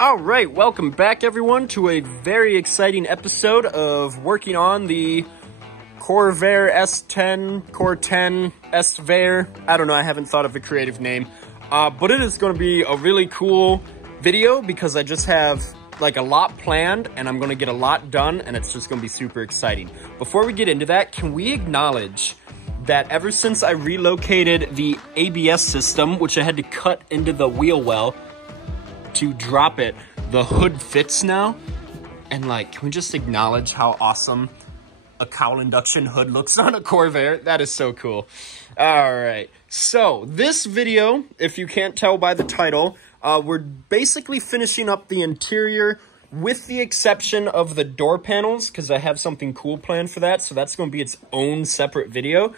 All right, welcome back everyone to a very exciting episode of working on the Corvair S10, Core 10, S-Vair. I don't know, I haven't thought of a creative name. But it is going to be a really cool video because I just have like a lot planned and I'm going to get a lot done and it's just going to be super exciting. Before we get into that, can we acknowledge that ever since I relocated the ABS system, which I had to cut into the wheel well to drop it, the hood fits now? And like, can we just acknowledge how awesome a cowl induction hood looks on a Corvair? That is so cool. All right, so this video, if you can't tell by the title, we're basically finishing up the interior with the exception of the door panels because I have something cool planned for that. So that's going to be its own separate video.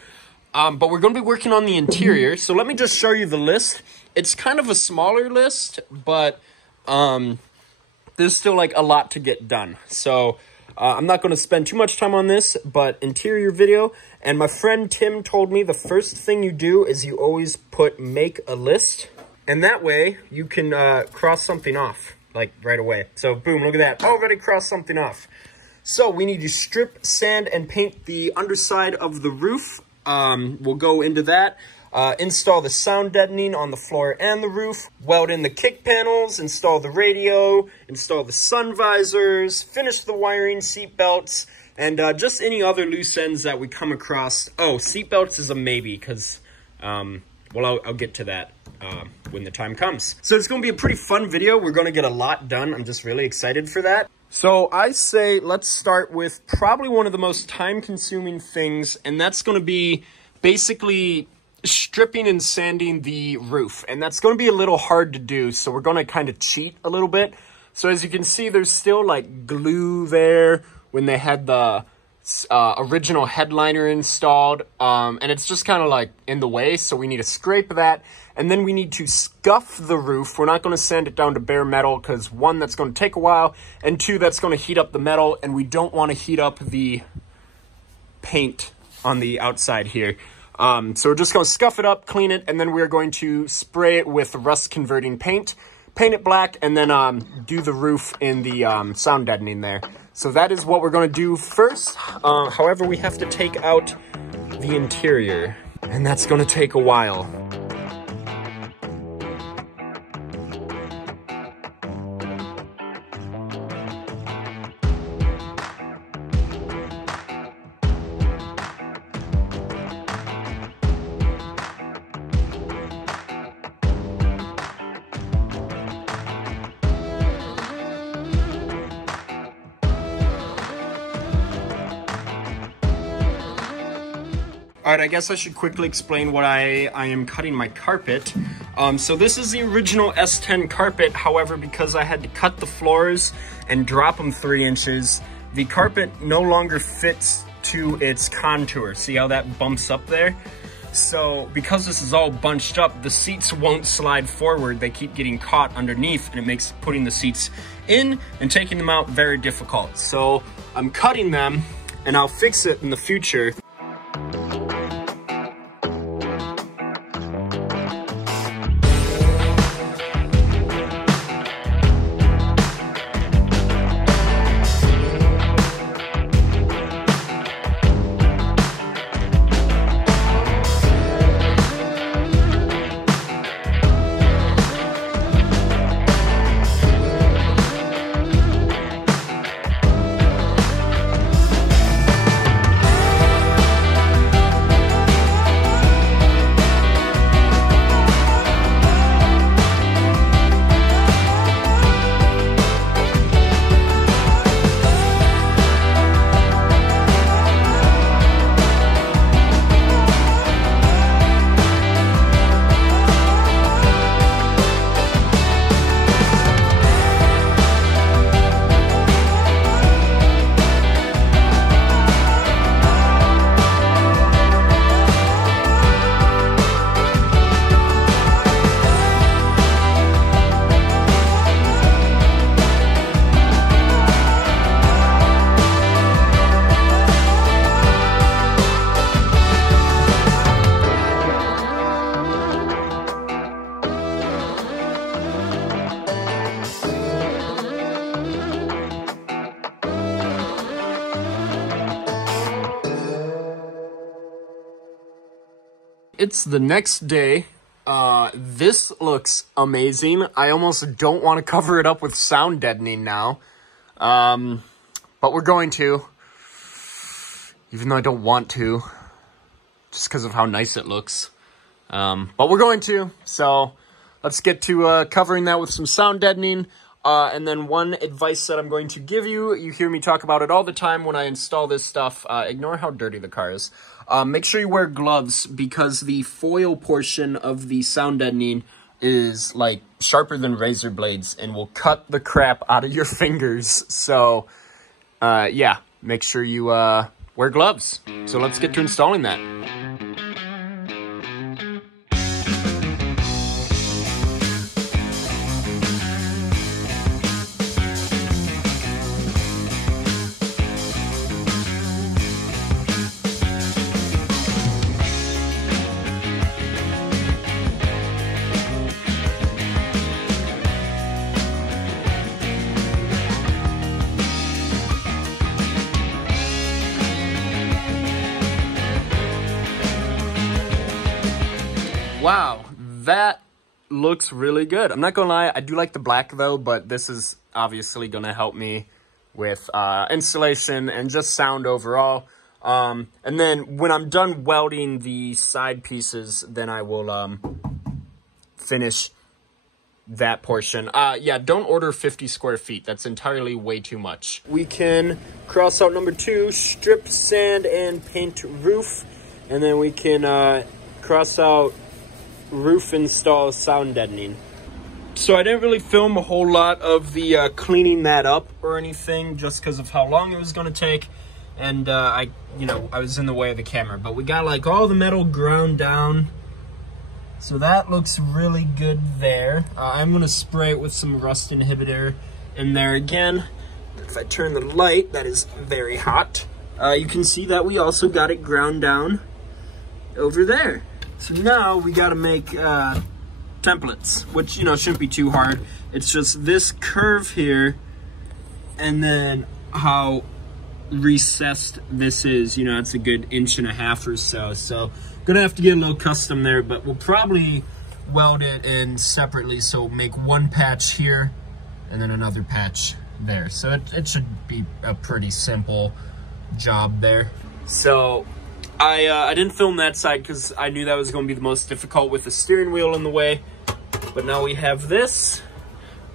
But we're going to be working on the interior. So let me just show you the list. It's kind of a smaller list, but there's still like a lot to get done. So I'm not going to spend too much time on this, but interior video. And my friend Tim told me the first thing you do is you always make a list. And that way you can cross something off like right away. So boom, look at that. Already crossed something off. So we need to strip, sand, and paint the underside of the roof. We'll go into that. Install the sound deadening on the floor and the roof, weld in the kick panels, install the radio, install the sun visors, finish the wiring, seat belts, and just any other loose ends that we come across. Oh, seat belts is a maybe because, well, I'll get to that when the time comes. So it's going to be a pretty fun video. We're going to get a lot done. I'm just really excited for that. So I say let's start with probably one of the most time-consuming things, and that's going to be basically stripping and sanding the roof. And that's going to be a little hard to do, so we're going to kind of cheat a little bit. So as you can see, there's still like glue there when they had the original headliner installed, and it's just kind of like in the way, so we need to scrape that. And then we need to scuff the roof. We're not going to sand it down to bare metal because one, that's going to take a while, and two, that's going to heat up the metal, and we don't want to heat up the paint on the outside here. So we're just going to scuff it up, clean it, and then we're going to spray it with rust-converting paint, paint it black, and then do the roof in the sound deadening there. So that is what we're going to do first. However, we have to take out the interior, and that's going to take a while. All right, I guess I should quickly explain what I am cutting my carpet. So this is the original S10 carpet. However, because I had to cut the floors and drop them 3 inches, the carpet no longer fits to its contour. See how that bumps up there? So because this is all bunched up, the seats won't slide forward. They keep getting caught underneath, and it makes putting the seats in and taking them out very difficult. So I'm cutting them, and I'll fix it in the future. It's the next day. This looks amazing. I almost don't want to cover it up with sound deadening now. But we're going to. Even though I don't want to. Just because of how nice it looks. But we're going to. So let's get to covering that with some sound deadening. And then one advice that I'm going to give you, you hear me talk about it all the time when I install this stuff. Ignore how dirty the car is. Make sure you wear gloves because the foil portion of the sound deadening is like sharper than razor blades and will cut the crap out of your fingers. So, yeah, make sure you wear gloves. So let's get to installing that. Wow, that looks really good. I'm not gonna lie, I do like the black though, but this is obviously gonna help me with installation and just sound overall. And then when I'm done welding the side pieces, then I will finish that portion. Yeah, don't order 50 square feet. That's entirely way too much. We can cross out number 2, strip, sand, and paint roof. And then we can cross out roof install sound deadening. So I didn't really film a whole lot of the cleaning that up or anything just because of how long it was going to take, and I was in the way of the camera. But we got like all the metal ground down, so that looks really good there. I'm going to spray it with some rust inhibitor in there again. If I turn the light, that is very hot. You can see that we also got it ground down over there. So now we got to make templates, which, shouldn't be too hard. It's just this curve here, and then how recessed this is. It's a good 1.5 inches or so. So gonna have to get a little custom there, but we'll probably weld it in separately. So make one patch here, and then another patch there. So it should be a pretty simple job there. So I didn't film that side because I knew that was going to be the most difficult with the steering wheel in the way. But now we have this,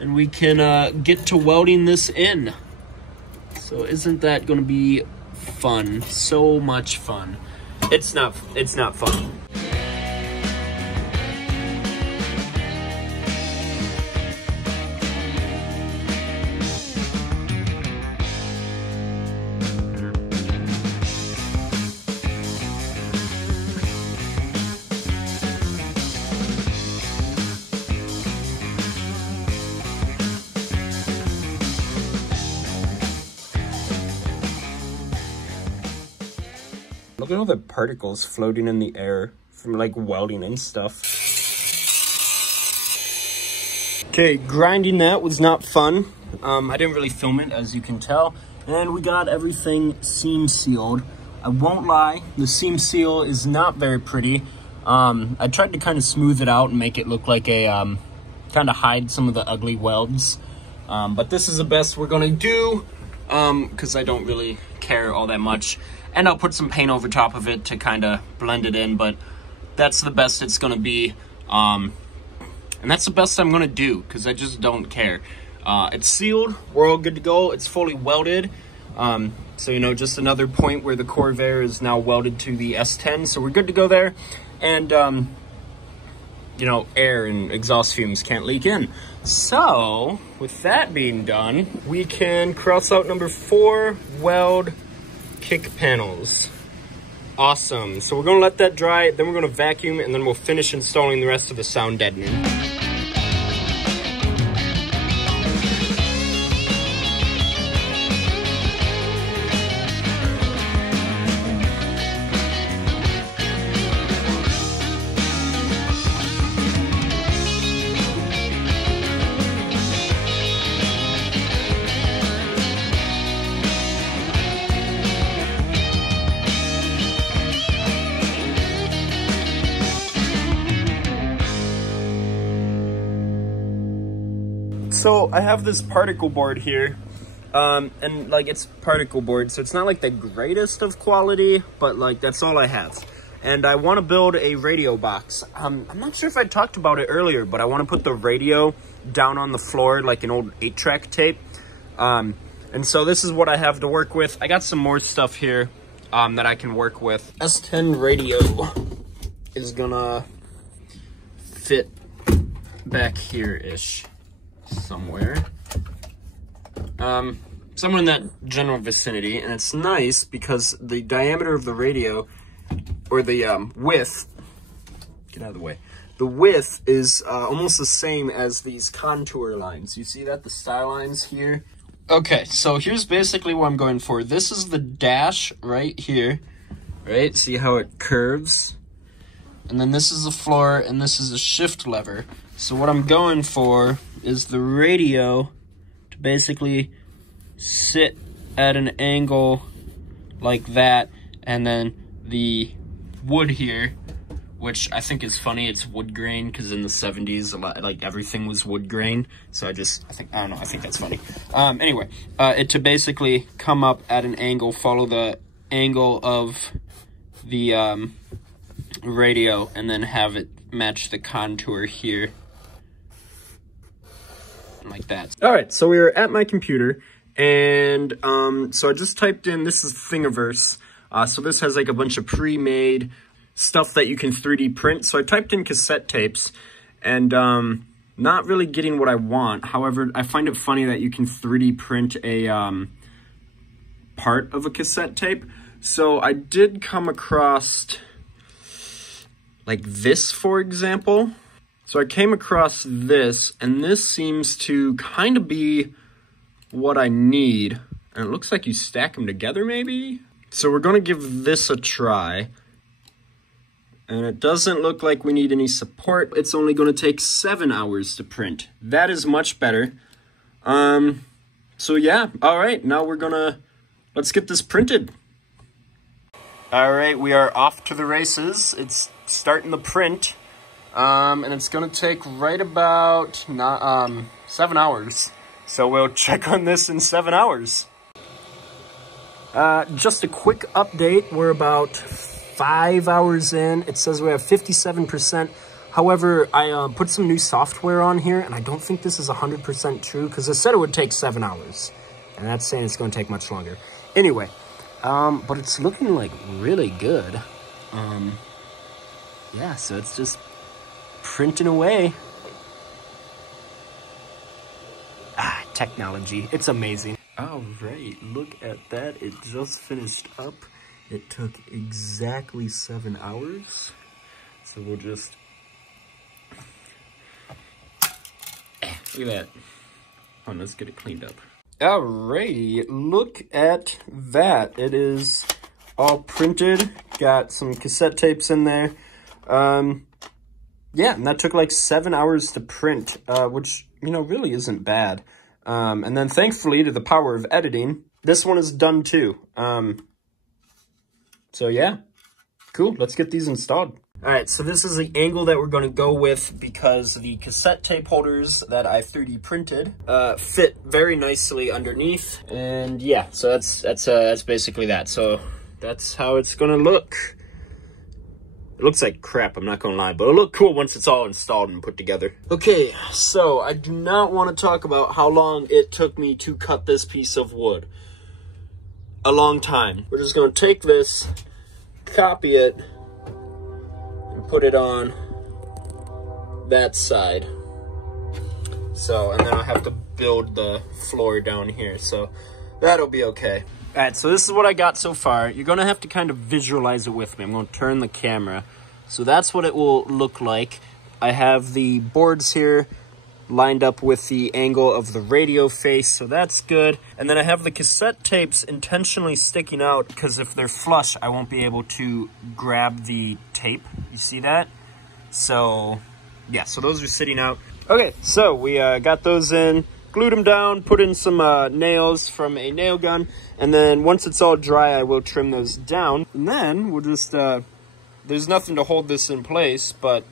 and we can get to welding this in. So isn't that going to be fun? So much fun. It's not fun. Look at all the particles floating in the air from like welding and stuff. Okay, grinding that was not fun. I didn't really film it, as you can tell. And we got everything seam sealed. I won't lie, the seam seal is not very pretty. I tried to kind of smooth it out and make it look like a, kind of hide some of the ugly welds. But this is the best we're gonna do, because I don't really care all that much. And I'll put some paint over top of it to kind of blend it in, but that's the best it's gonna be. And that's the best I'm gonna do, because I just don't care. It's sealed, we're all good to go, it's fully welded. So, just another point where the Corvair is now welded to the S10, so we're good to go there. And, air and exhaust fumes can't leak in. So, with that being done, we can cross out number 4, weld kick panels. Awesome. So we're going to let that dry, then we're going to vacuum, and then we'll finish installing the rest of the sound deadening. so I have this particle board here, and like it's particle board, so it's not like the greatest of quality, but like that's all I have. And I want to build a radio box. I'm not sure if I talked about it earlier, but I want to put the radio down on the floor like an old 8-track tape. And so this is what I have to work with. I got some more stuff here that I can work with. S10 radio is gonna fit back here-ish somewhere. Somewhere in that general vicinity. And it's nice because the diameter of the radio, or the width, get out of the way. The width is almost the same as these contour lines. You see that, the style lines here? Okay, so here's basically what I'm going for. This is the dash right here, right? See how it curves? And then this is the floor, and this is a shift lever. So what I'm going for is the radio to basically sit at an angle like that, and then the wood here, which I think is funny, it's wood grain, because in the 70s, a lot, like everything was wood grain. So I don't know, I think that's funny. Anyway, it to basically come up at an angle, follow the angle of the radio, and then have it match the contour here. Like that. All right, so we are at my computer, and so I just typed in, this is Thingiverse. So this has like a bunch of pre-made stuff that you can 3D print. So I typed in cassette tapes, and not really getting what I want. However, I find it funny that you can 3D print a part of a cassette tape. So I did come across like this, for example. So I came across this, and this seems to kind of be what I need. And it looks like you stack them together, maybe? So we're going to give this a try. And it doesn't look like we need any support. It's only going to take 7 hours to print. That is much better. So yeah, all right, now let's get this printed. All right, we are off to the races. It's starting the print. And it's going to take right about 7 hours. So we'll check on this in 7 hours. Just a quick update. We're about 5 hours in. It says we have 57%. However, I put some new software on here, and I don't think this is 100% true, because it said it would take 7 hours. And that's saying it's going to take much longer. Anyway, but it's looking like really good. Yeah, so it's just printing away. Technology. It's amazing. All right, look at that. It just finished up. It took exactly 7 hours. So we'll just... look at that. Hold on, let's get it cleaned up. Alrighty, look at that. It is all printed. Got some cassette tapes in there. Yeah, and that took like 7 hours to print, which, you know, really isn't bad. And then thankfully, to the power of editing, this one is done too. So yeah, cool. Let's get these installed. All right, so this is the angle that we're going to go with, because the cassette tape holders that I 3D printed fit very nicely underneath. And yeah, so that's basically that. So that's how it's going to look. It looks like crap, I'm not gonna lie, but it'll look cool once it's all installed and put together. Okay, so I do not want to talk about how long it took me to cut this piece of wood. A long time. We're just gonna take this, copy it, and put it on that side. So, and then I'll have to build the floor down here, so that'll be okay. All right, so this is what I got so far. You're gonna have to kind of visualize it with me. I'm gonna turn the camera. So that's what it will look like. I have the boards here lined up with the angle of the radio face, so that's good. And then I have the cassette tapes intentionally sticking out, because if they're flush, I won't be able to grab the tape. You see that? So, yeah, so those are sitting out. Okay, so we got those in. Glued them down, put in some nails from a nail gun, and then once it's all dry, I will trim those down. And then we'll just, there's nothing to hold this in place, but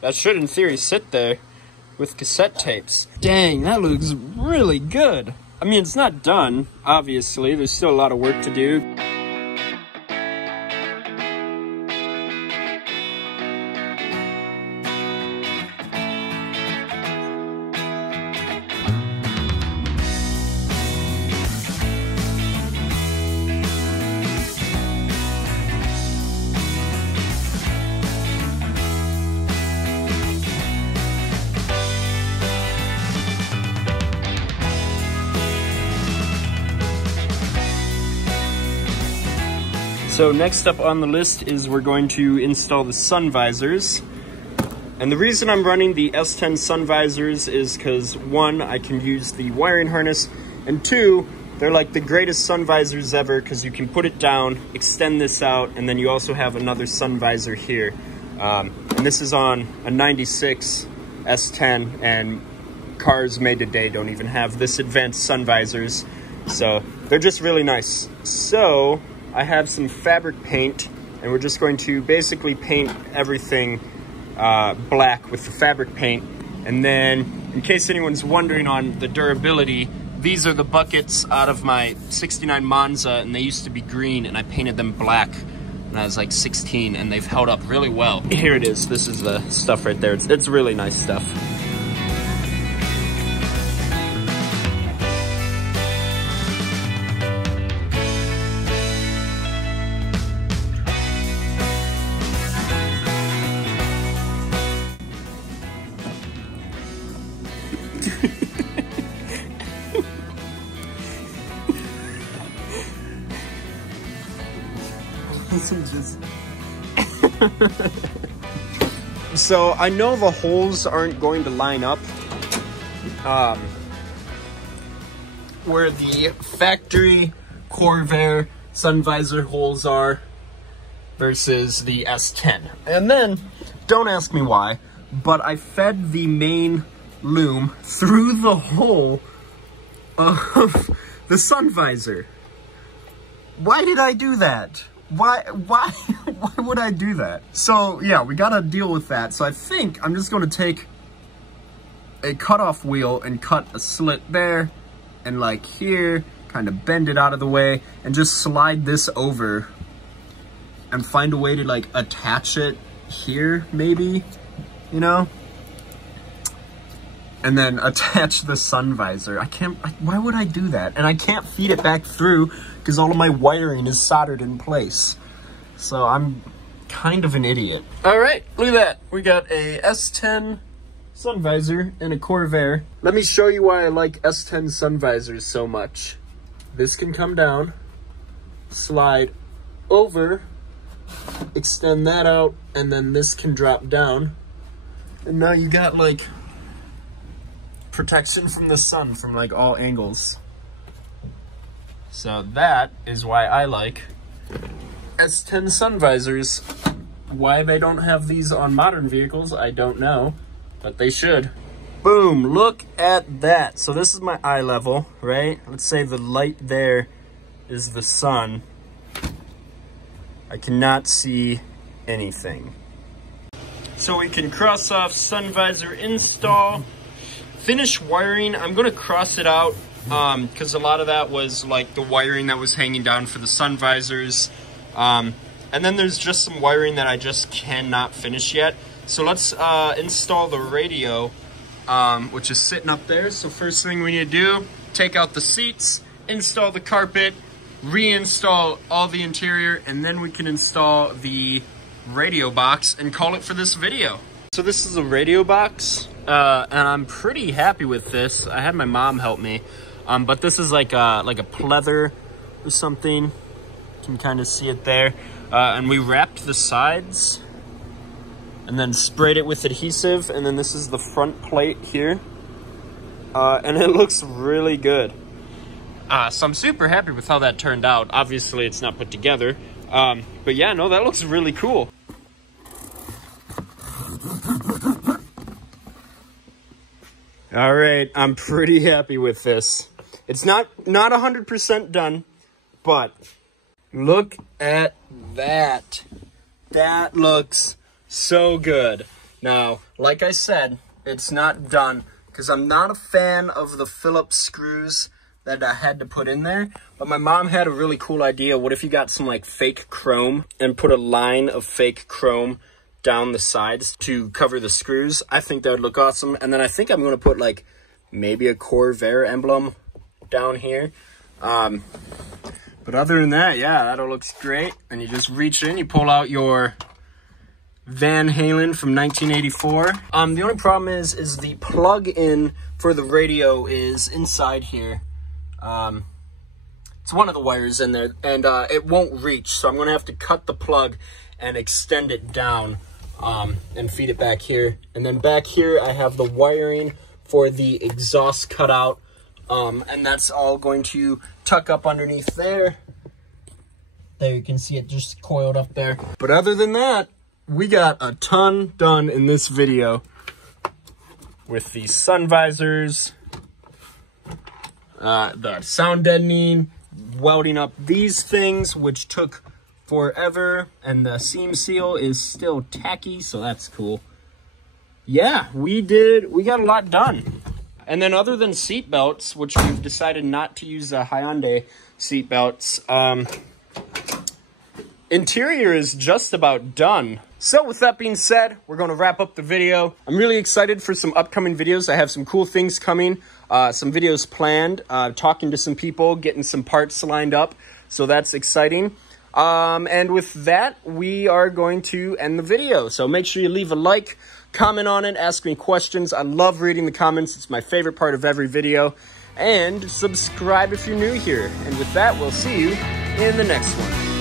that should, in theory, sit there. with cassette tapes. Dang, that looks really good. I mean, it's not done, obviously. There's still a lot of work to do. So next up on the list is we're going to install the sun visors. And the reason I'm running the S10 Sun Visors is because, one, I can use the wiring harness, and two, they're like the greatest sun visors ever because you can put it down, extend this out, and then you also have another sun visor here. And this is on a 96 S10, and cars made today don't even have this advanced sun visors. So they're just really nice. So I have some fabric paint, and we're just going to basically paint everything black with the fabric paint. And then, in case anyone's wondering on the durability, these are the buckets out of my 69 Monza, and they used to be green, and I painted them black when I was like 16, and they've held up really well. Here it is. This is the stuff right there. It's really nice stuff. So I know the holes aren't going to line up where the factory Corvair sun visor holes are versus the S10. And then, don't ask me why, but I fed the main loom through the hole of the sun visor. Why did I do that? Why would I do that? So yeah, we gotta deal with that. So I think I'm just gonna take a cutoff wheel and cut a slit there and like here, kind of bend it out of the way and just slide this over and find a way to like attach it here maybe, you know? And then attach the sun visor. Why would I do that? And I can't feed it back through because all of my wiring is soldered in place. So I'm kind of an idiot. All right, look at that. We got a S10 Sun Visor and a Corvair. Let me show you why I like S10 Sun Visors so much. This can come down, slide over, extend that out, and then this can drop down. And now you got like protection from the sun from like all angles. So that is why I like S10 Sun Visors. Why they don't have these on modern vehicles, I don't know, but they should. Boom, look at that. So this is my eye level, right? Let's say the light there is the sun. I cannot see anything. So we can cross off sun visor install. Finish wiring, I'm gonna cross it out because a lot of that was like the wiring that was hanging down for the sun visors. And then there's just some wiring that I just cannot finish yet. So let's install the radio, which is sitting up there. So first thing we need to do, take out the seats, install the carpet, reinstall all the interior, and then we can install the radio box and call it for this video. So this is a radio box. And I'm pretty happy with this. I had my mom help me, but this is like a pleather or something. You can kind of see it there. And we wrapped the sides and then sprayed it with adhesive. And then this is the front plate here. And it looks really good. So I'm super happy with how that turned out. Obviously it's not put together. But yeah, no, that looks really cool. All right, I'm pretty happy with this. It's not 100% done, but look at that. That looks so good. Now, like I said, It's not done because I'm not a fan of the Phillips screws that I had to put in there. But my mom had a really cool idea. What if you got some like fake chrome and put a line of fake chrome down the sides to cover the screws? I think that would look awesome. And then I think I'm going to put like maybe a Corvair emblem down here. But other than that, yeah, that all looks great. And you just reach in, you pull out your Van Halen from 1984. The only problem is the plug-in for the radio is inside here. It's one of the wires in there, and it won't reach, so I'm gonna have to cut the plug and extend it down and feed it back here. And then back here I have the wiring for the exhaust cutout, and that's all going to tuck up underneath there. There, you can see it just coiled up there. But other than that, we got a ton done in this video with the sun visors, the sound deadening, welding up these things, which took forever, and the seam seal is still tacky, so that's cool. Yeah, we got a lot done. And then other than seat belts, which we've decided not to use the Hyundai seat belts, interior is just about done. So with that being said, we're going to wrap up the video. I'm really excited for some upcoming videos. I have some cool things coming, some videos planned, talking to some people, getting some parts lined up. So that's exciting. And with that, we are going to end the video. So make sure you leave a like, comment on it, ask me questions. I love reading the comments. It's my favorite part of every video. And subscribe if you're new here. And with that, we'll see you in the next one.